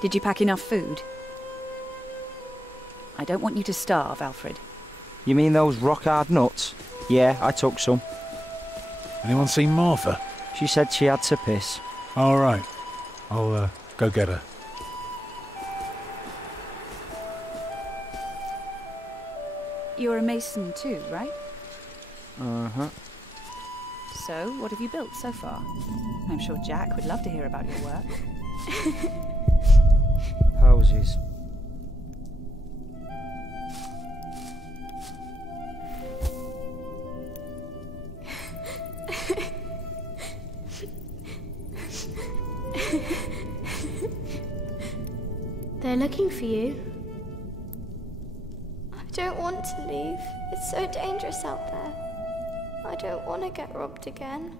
Did you pack enough food? I don't want you to starve, Alfred. You mean those rock-hard nuts? Yeah, I took some. Anyone seen Martha? She said she had to piss. All right. I'll go get her. You're a mason too, right? Uh-huh. So, what have you built so far? I'm sure Jack would love to hear about your work. Houses. They're looking for you. I don't want to leave. It's so dangerous out there. I don't want to get robbed again.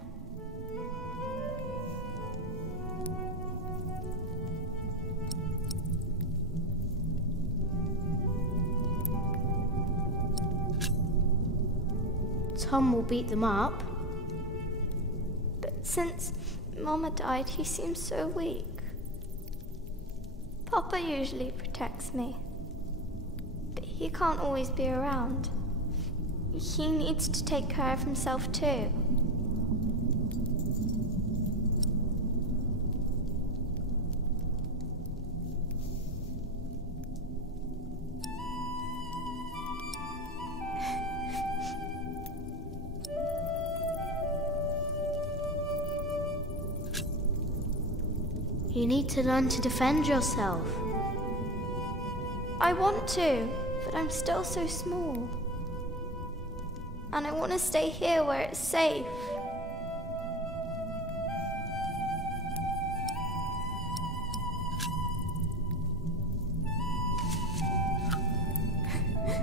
Tom will beat them up. But since Mama died, he seems so weak. Papa usually protects me, but he can't always be around. He needs to take care of himself too. You need to learn to defend yourself. I want to, but I'm still so small. And I want to stay here where it's safe.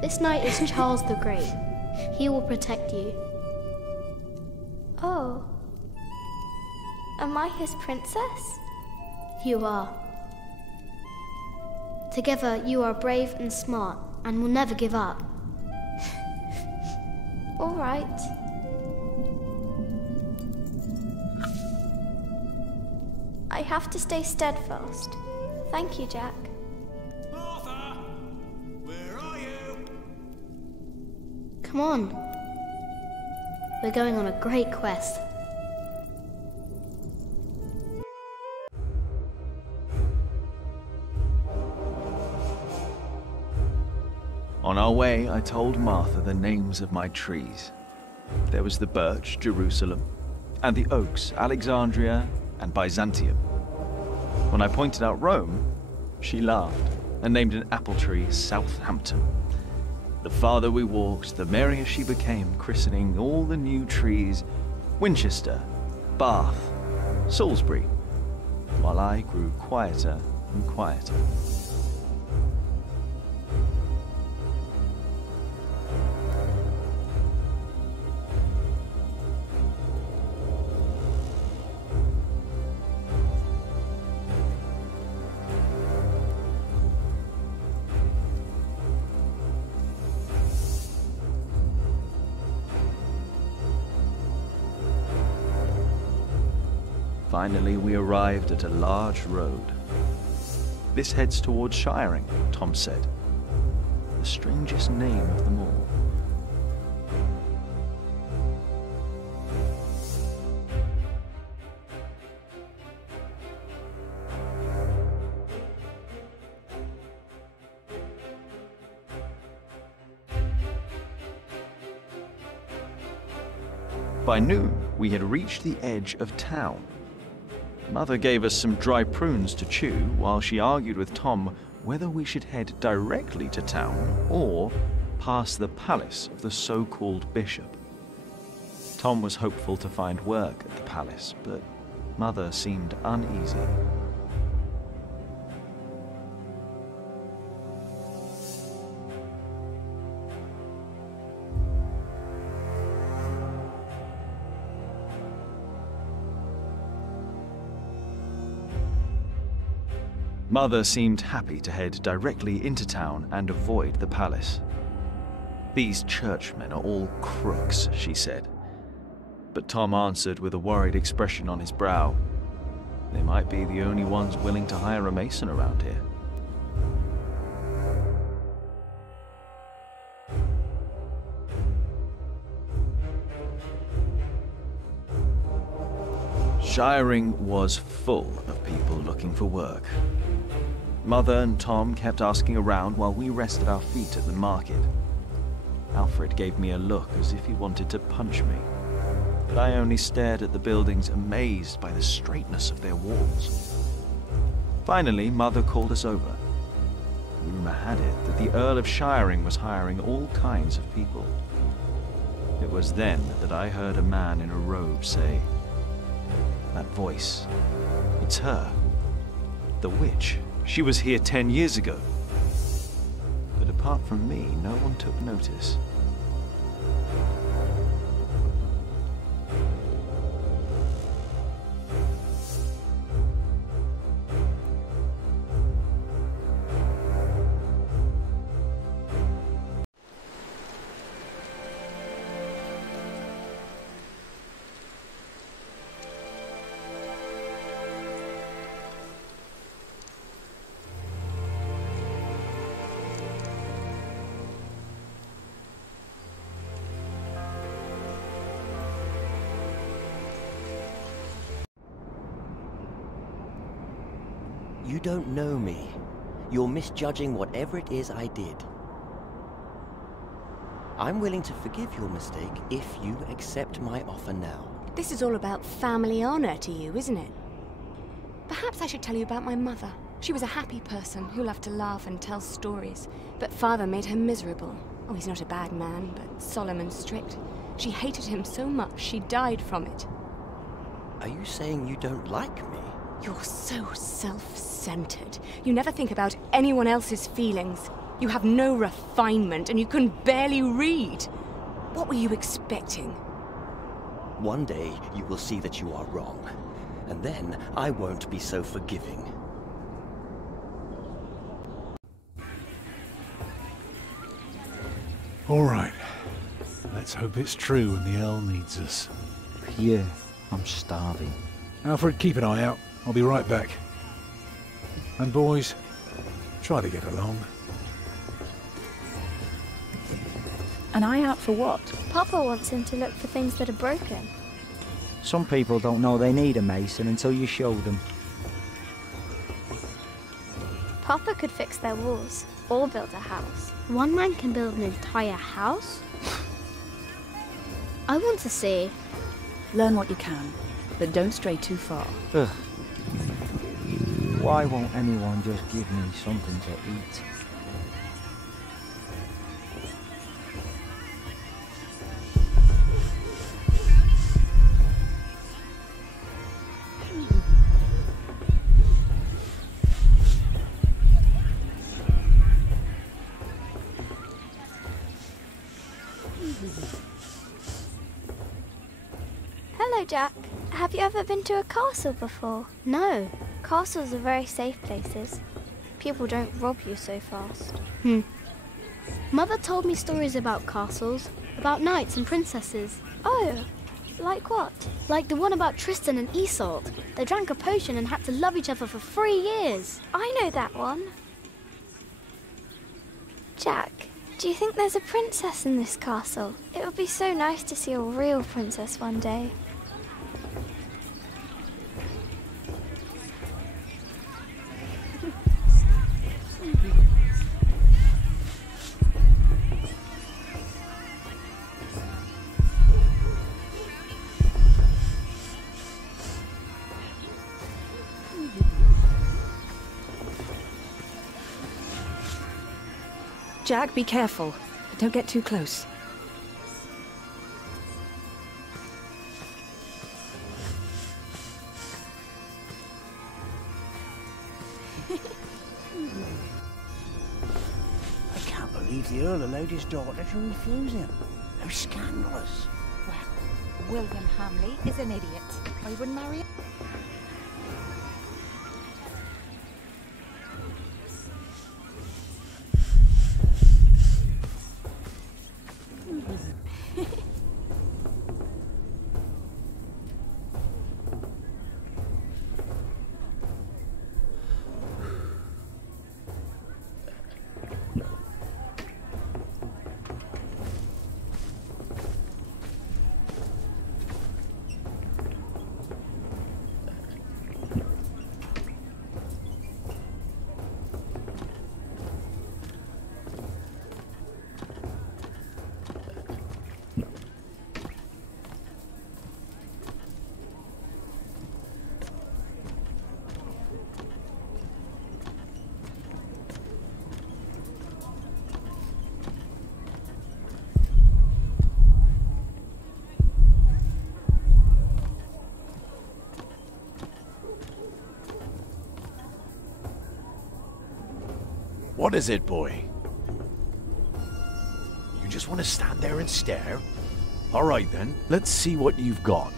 This knight is Charles the Great. He will protect you. Oh. Am I his princess? You are. Together, you are brave and smart, and will never give up. All right. I have to stay steadfast. Thank you, Jack. Martha! Where are you? Come on. We're going on a great quest. On our way, I told Martha the names of my trees. There was the birch, Jerusalem, and the oaks, Alexandria and Byzantium. When I pointed out Rome, she laughed and named an apple tree Southampton. The farther we walked, the merrier she became, christening all the new trees Winchester, Bath, Salisbury, while I grew quieter and quieter. Finally, we arrived at a large road. This heads towards Shiring, Tom said. The strangest name of them all. By noon, we had reached the edge of town. Mother gave us some dry prunes to chew while she argued with Tom whether we should head directly to town or past the palace of the so-called bishop. Tom was hopeful to find work at the palace, but Mother seemed uneasy. Mother seemed happy to head directly into town and avoid the palace. These churchmen are all crooks, she said. But Tom answered with a worried expression on his brow. They might be the only ones willing to hire a mason around here. Shiring was full of people looking for work. Mother and Tom kept asking around while we rested our feet at the market. Alfred gave me a look as if he wanted to punch me, but I only stared at the buildings, amazed by the straightness of their walls. Finally, Mother called us over. Rumour had it that the Earl of Shiring was hiring all kinds of people. It was then that I heard a man in a robe say, "That voice, it's her. The witch. She was here 10 years ago." But apart from me, no one took notice. You don't know me. You're misjudging whatever it is I did. I'm willing to forgive your mistake if you accept my offer now. This is all about family honor to you, isn't it? Perhaps I should tell you about my mother. She was a happy person who loved to laugh and tell stories, but father made her miserable. Oh, he's not a bad man, but solemn and strict. She hated him so much she died from it. Are you saying you don't like me? You're so self-centered. You never think about anyone else's feelings. You have no refinement and you can barely read. What were you expecting? One day you will see that you are wrong, and then I won't be so forgiving. All right. Let's hope it's true and the Earl needs us. Yeah, I'm starving. Alfred, keep an eye out. I'll be right back. And boys, try to get along. An eye out for what? Papa wants him to look for things that are broken. Some people don't know they need a mason until you show them. Papa could fix their walls or build a house. One man can build an entire house? I want to see. Learn what you can, but don't stray too far. Ugh. Why won't anyone just give me something to eat? Hello, Jack. Have you ever been to a castle before? No. Castles are very safe places. People don't rob you so fast. Mother told me stories about castles, about knights and princesses. Oh, like what? Like the one about Tristan and Isolde. They drank a potion and had to love each other for 3 years. I know that one. Jack, do you think there's a princess in this castle? It would be so nice to see a real princess one day. Jack, be careful. Don't get too close. I can't believe the Earl allowed his daughter to refuse him. How scandalous. Well, William Hamley is an idiot. I wouldn't marry him. What is it, boy? You just want to stand there and stare? All right, then. Let's see what you've got.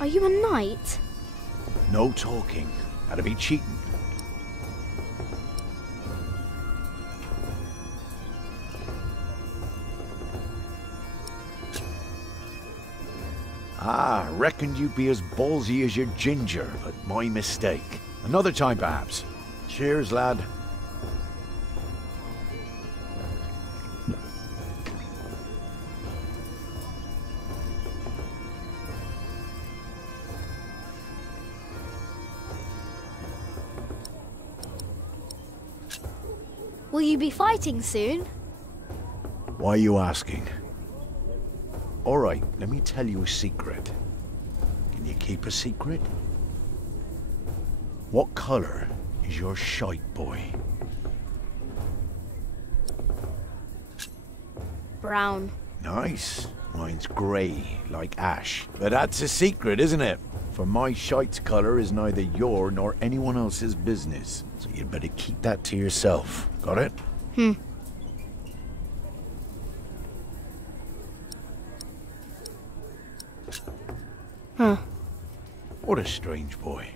Are you a knight? No talking. That'd be cheating. Ah, reckoned you'd be as ballsy as your ginger, but my mistake. Another time, perhaps. Cheers, lad. Will you be fighting soon? Why are you asking? All right, let me tell you a secret. Can you keep a secret? What color is your shite, boy? Brown. Nice. Mine's grey, like ash. But that's a secret, isn't it? For my shite's color is neither your nor anyone else's business. So you'd better keep that to yourself. Got it? Huh. What a strange boy.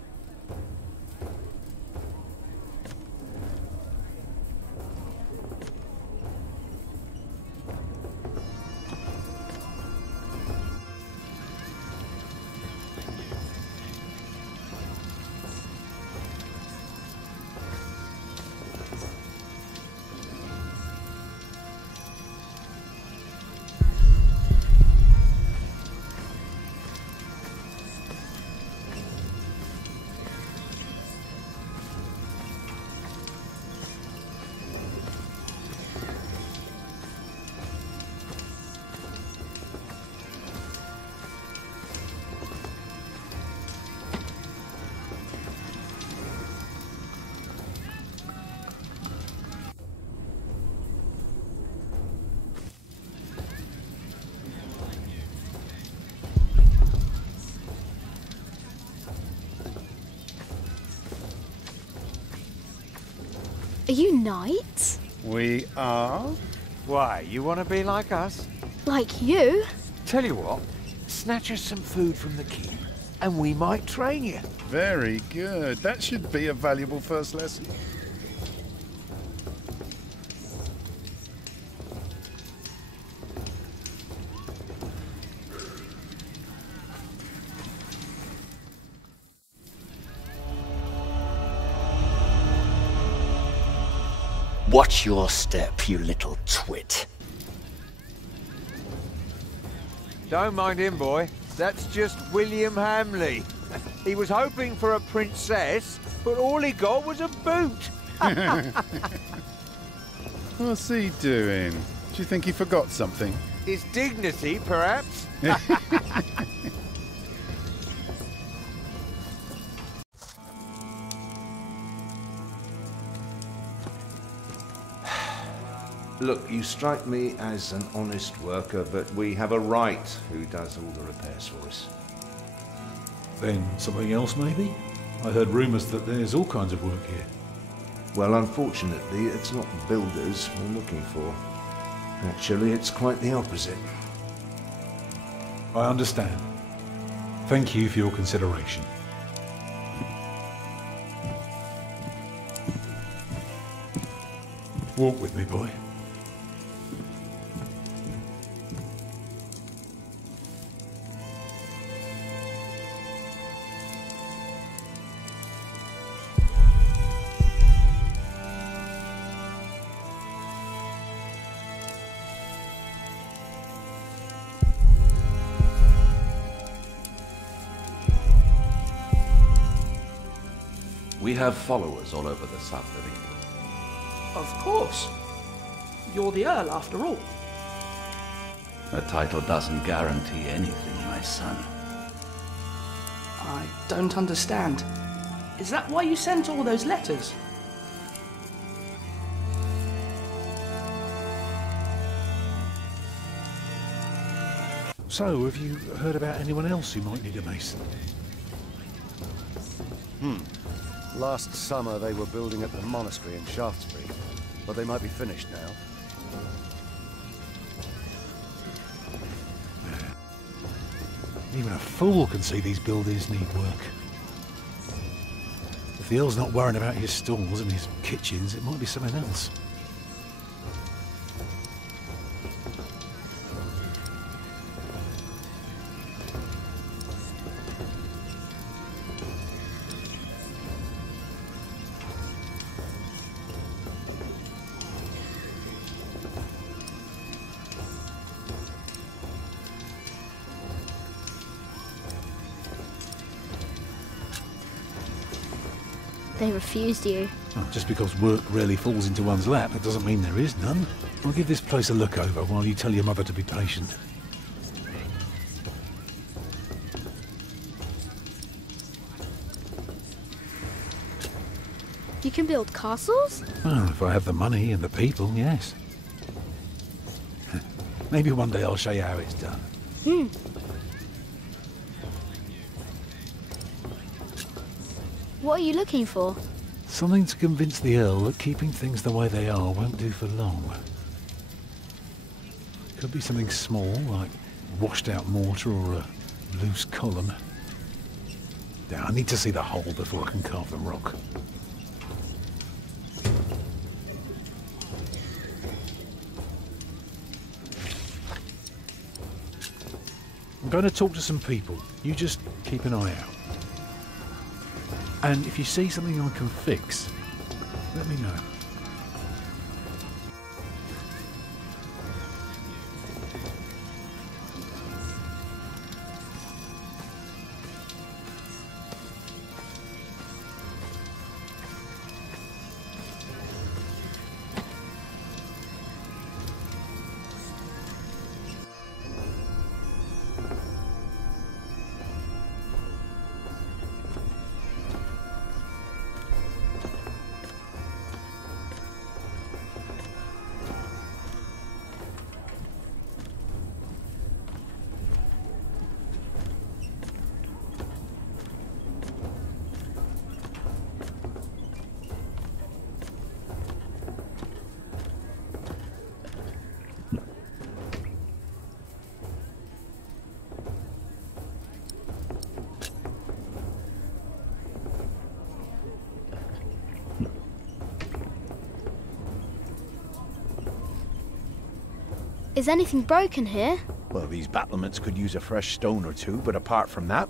Are you knights? We are? Why, you want to be like us? Like you? Tell you what, snatch us some food from the keep, and we might train you. Very good. That should be a valuable first lesson. Watch your step, you little twit. Don't mind him, boy. That's just William Hamley. He was hoping for a princess, but all he got was a boot. What's he doing? Do you think he forgot something? His dignity, perhaps? Look, you strike me as an honest worker, but we have a right who does all the repairs for us. Then something else, maybe? I heard rumours that there's all kinds of work here. Well, unfortunately, it's not builders we're looking for. Actually, it's quite the opposite. I understand. Thank you for your consideration. Walk with me, boy. We have followers all over the south of England. Of course. You're the Earl, after all. A title doesn't guarantee anything, my son. I don't understand. Is that why you sent all those letters? So, have you heard about anyone else who might need a mason? Last summer they were building at the monastery in Shaftesbury, but they might be finished now. Even a fool can see these buildings need work. If the Earl's not worrying about his stalls and his kitchens, it might be something else. They refused you. Well, just because work rarely falls into one's lap, that doesn't mean there is none. I'll give this place a look over while you tell your mother to be patient. You can build castles? Well, if I have the money and the people, yes. Maybe one day I'll show you how it's done. What are you looking for? Something to convince the Earl that keeping things the way they are won't do for long. Could be something small, like washed out mortar or a loose column. Now, I need to see the hole before I can carve the rock. I'm going to talk to some people. You just keep an eye out. And if you see something I can fix, let me know. Is anything broken here? Well, these battlements could use a fresh stone or two, but apart from that...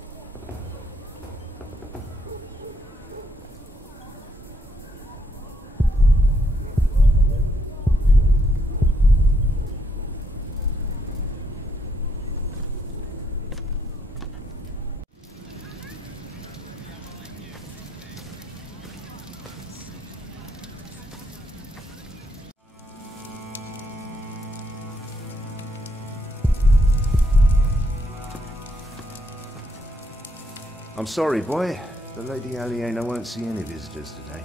I'm sorry, boy. The Lady Aliena won't see any visitors today.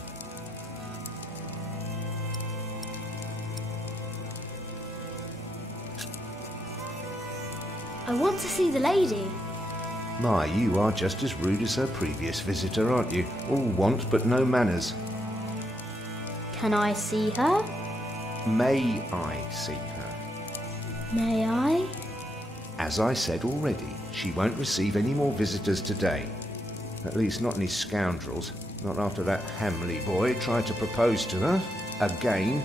I want to see the lady. My, you are just as rude as her previous visitor, aren't you? All want but no manners. Can I see her? May I see her? May I? As I said already, she won't receive any more visitors today. At least not any scoundrels. Not after that Hamley boy tried to propose to her. Again.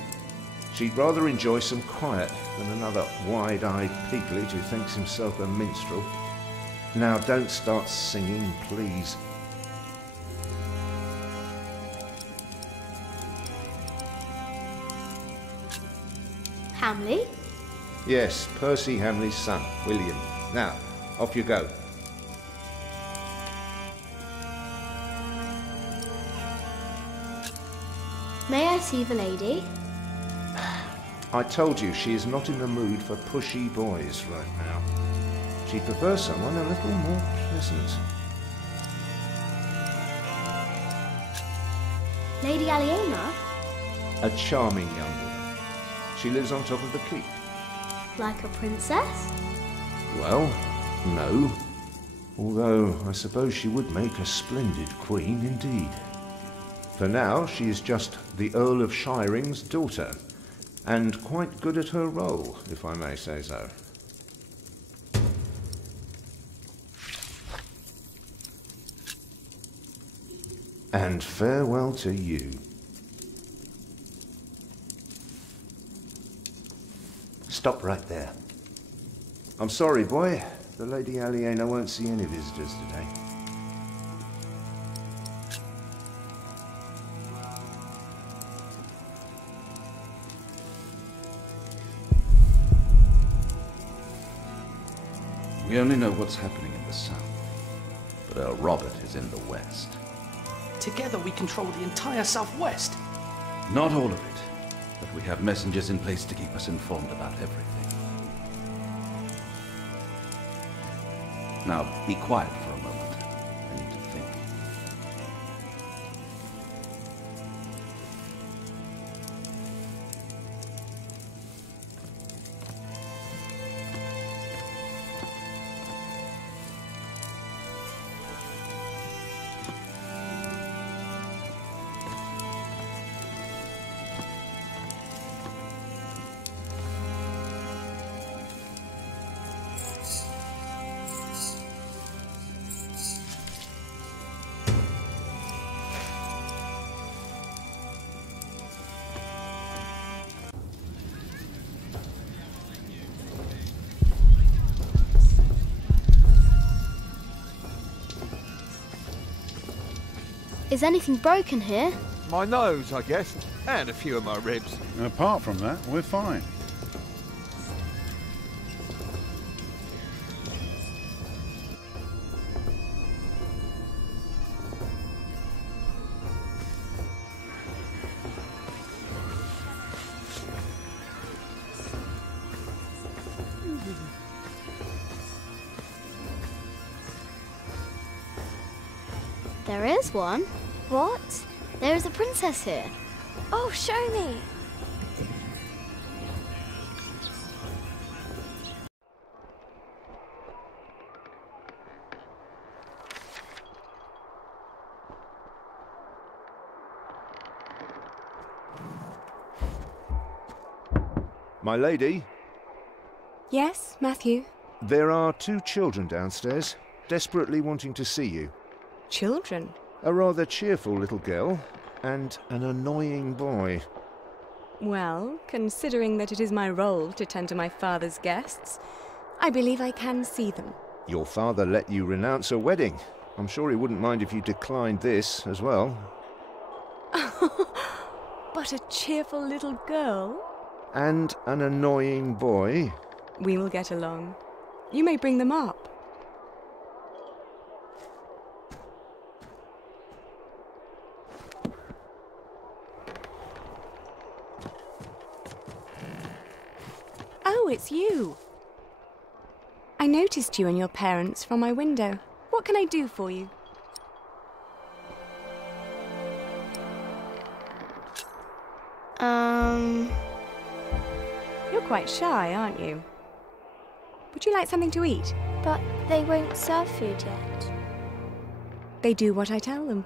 She'd rather enjoy some quiet than another wide-eyed piglet who thinks himself a minstrel. Now don't start singing, please. Hamley? Yes, Percy Hamley's son, William. Now, off you go. May I see the lady? I told you she is not in the mood for pushy boys right now. She'd prefer someone a little more pleasant. Lady Aliena? A charming young woman. She lives on top of the keep. Like a princess? Well, No. Although, I suppose she would make a splendid queen indeed. For now, she is just the Earl of Shiring's daughter, and quite good at her role, if I may say so. And farewell to you. Stop right there. I'm sorry, boy. The Lady Aliena won't see any visitors today. We only know what's happening in the south, but Earl Robert is in the west. Together we control the entire southwest. Not all of it, but we have messengers in place to keep us informed about everything. Now, be quiet for a moment. I need to think. Is anything broken here? My nose, I guess, and a few of my ribs. Apart from that, we're fine. There is one. What? There is a princess here. Oh, show me. My lady, Yes, Matthew? there are 2 children downstairs, desperately wanting to see you. Children? A rather cheerful little girl, and an annoying boy. Well, considering that it is my role to tend to my father's guests, I believe I can see them. Your father let you renounce a wedding. I'm sure he wouldn't mind if you declined this as well. But a cheerful little girl? And an annoying boy. We will get along. You may bring them up. Oh, it's you. I noticed you and your parents from my window. What can I do for you? You're quite shy, aren't you? Would you like something to eat? But they won't serve food yet. They do what I tell them.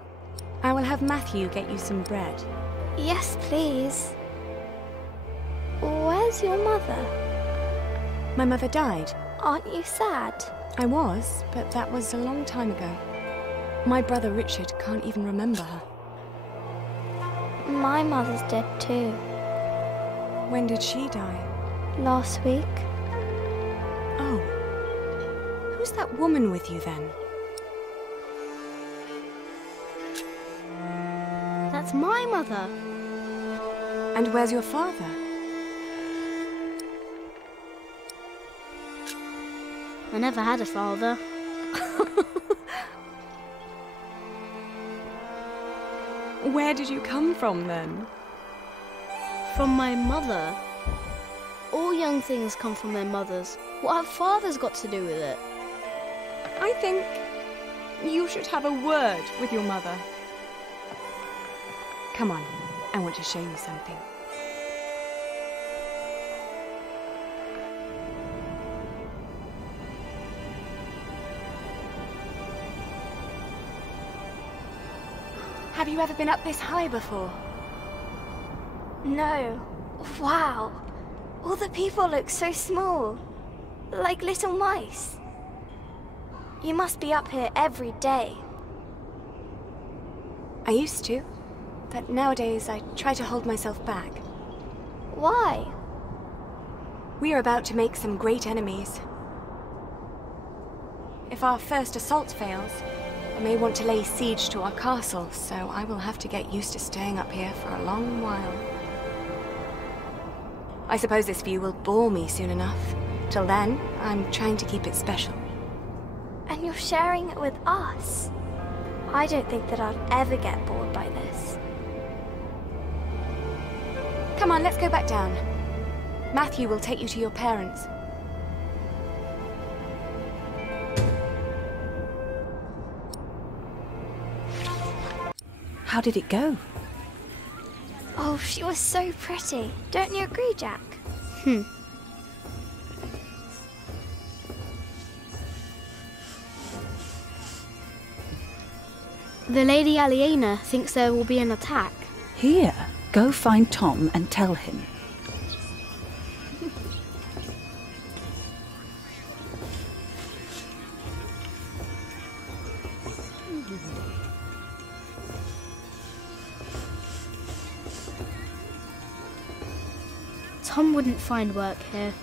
I will have Matthew get you some bread. Yes, please. Where's your mother? My mother died. Aren't you sad? I was, but that was a long time ago. My brother Richard can't even remember her. My mother's dead too. When did she die? Last week. Oh. Who's that woman with you then? That's my mother. And where's your father? I never had a father. Where did you come from then? From my mother. All young things come from their mothers. What have fathers got to do with it? I think you should have a word with your mother. Come on, I want to show you something. Have you ever been up this high before? No. Wow. All the people look so small. Like little mice. You must be up here every day. I used to, but nowadays I try to hold myself back. Why? We are about to make some great enemies. If our first assault fails, they may want to lay siege to our castle, so I will have to get used to staying up here for a long while. I suppose this view will bore me soon enough. Till then, I'm trying to keep it special. And you're sharing it with us? I don't think that I'd ever get bored by this. Come on, let's go back down. Matthew will take you to your parents. How did it go? Oh, she was so pretty. Don't you agree, Jack? The Lady Aliena thinks there will be an attack. Here, go find Tom and tell him. Tom wouldn't find work here.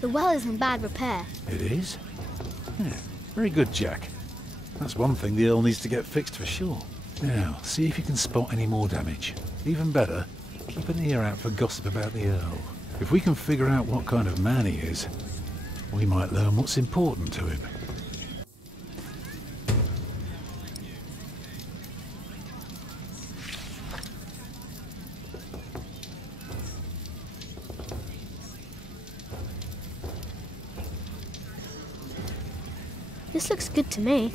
The well is in bad repair. It is? Yeah, very good, Jack. That's one thing the Earl needs to get fixed for sure. Now, see if you can spot any more damage. Even better, keep an ear out for gossip about the Earl. If we can figure out what kind of man he is, we might learn what's important to him. This looks good to me.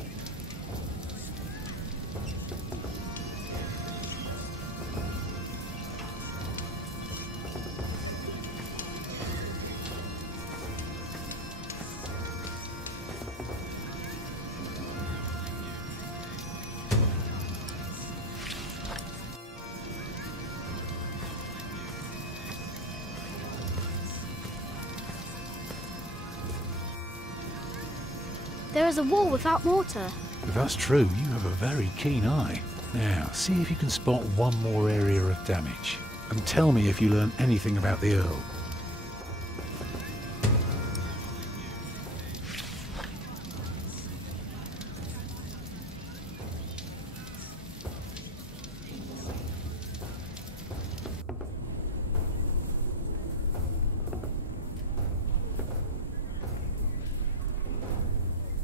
There is a wall without mortar. If that's true, you have a very keen eye. Now, see if you can spot one more area of damage. And tell me if you learn anything about the Earl.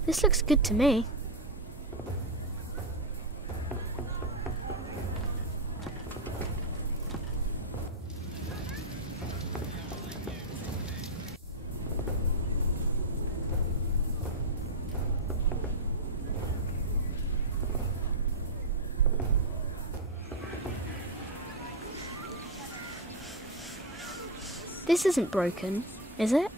This looks good to me. This isn't broken, is it?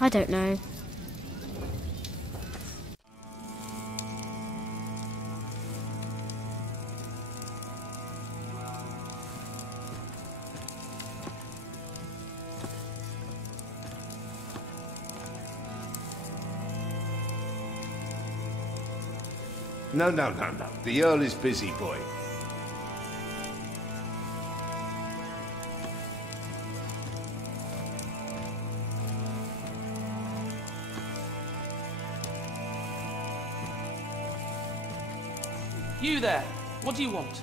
I don't know. No. The Earl is busy, boy. You there, what do you want?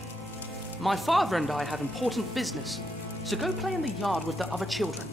My father and I have important business, so go play in the yard with the other children.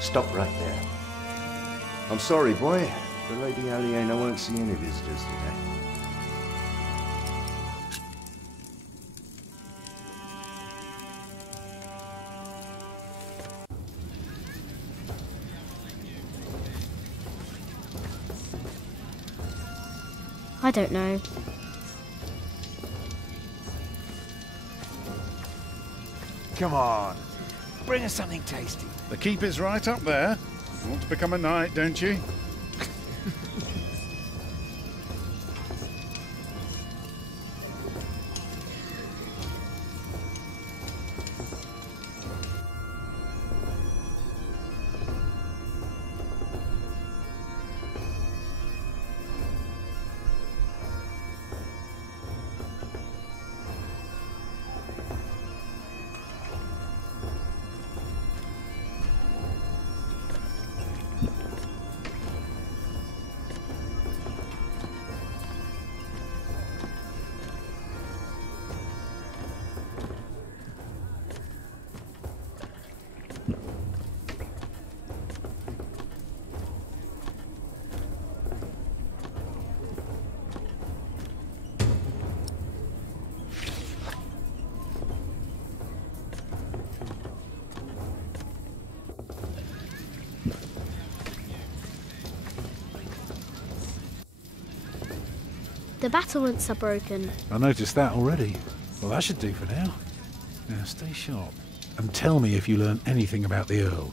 Stop right there. I'm sorry, boy. The Lady Aliena won't see any visitors today. I don't know. Come on. Bring us something tasty. The keep is right up there. You want to become a knight, don't you? The battlements are broken. I noticed that already. Well, that should do for now. Now, stay sharp. And tell me if you learn anything about the Earl.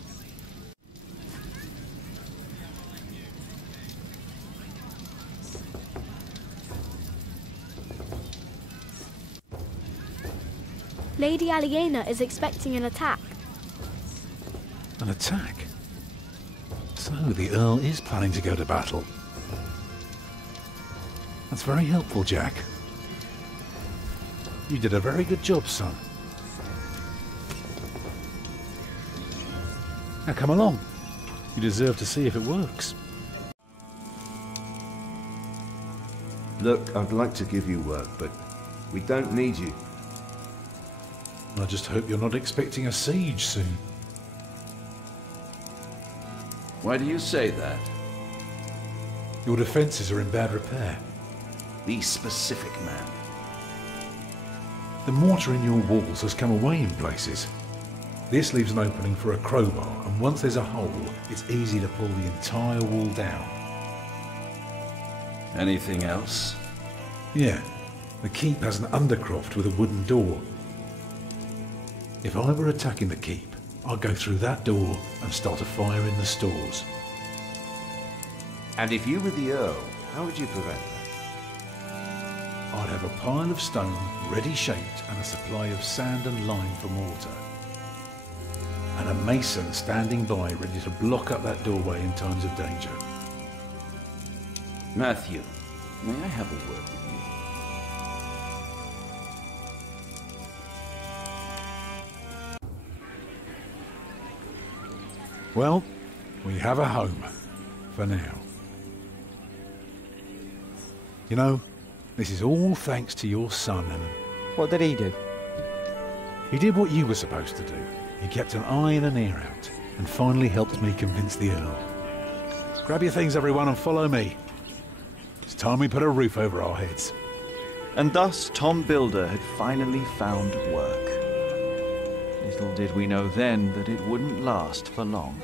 Lady Aliena is expecting an attack. An attack? So, the Earl is planning to go to battle. That's very helpful, Jack. You did a very good job, son. Now come along. You deserve to see if it works. Look, I'd like to give you work, but we don't need you. I just hope you're not expecting a siege soon. Why do you say that? Your defences are in bad repair. Be specific, man. The mortar in your walls has come away in places. This leaves an opening for a crowbar, and once there's a hole, it's easy to pull the entire wall down. Anything else? Yeah. The keep has an undercroft with a wooden door. If I were attacking the keep, I'd go through that door and start a fire in the stores. And if you were the Earl, how would you prevent that? I'd have a pile of stone ready shaped and a supply of sand and lime for mortar. And a mason standing by ready to block up that doorway in times of danger. Matthew, may I have a word with you? Well, we have a home. For now. You know, this is all thanks to your son, and... What did he do? He did what you were supposed to do. He kept an eye and an ear out, and finally helped me convince the Earl. Grab your things, everyone, and follow me. It's time we put a roof over our heads. And thus Tom Builder had finally found work. Little did we know then that it wouldn't last for long.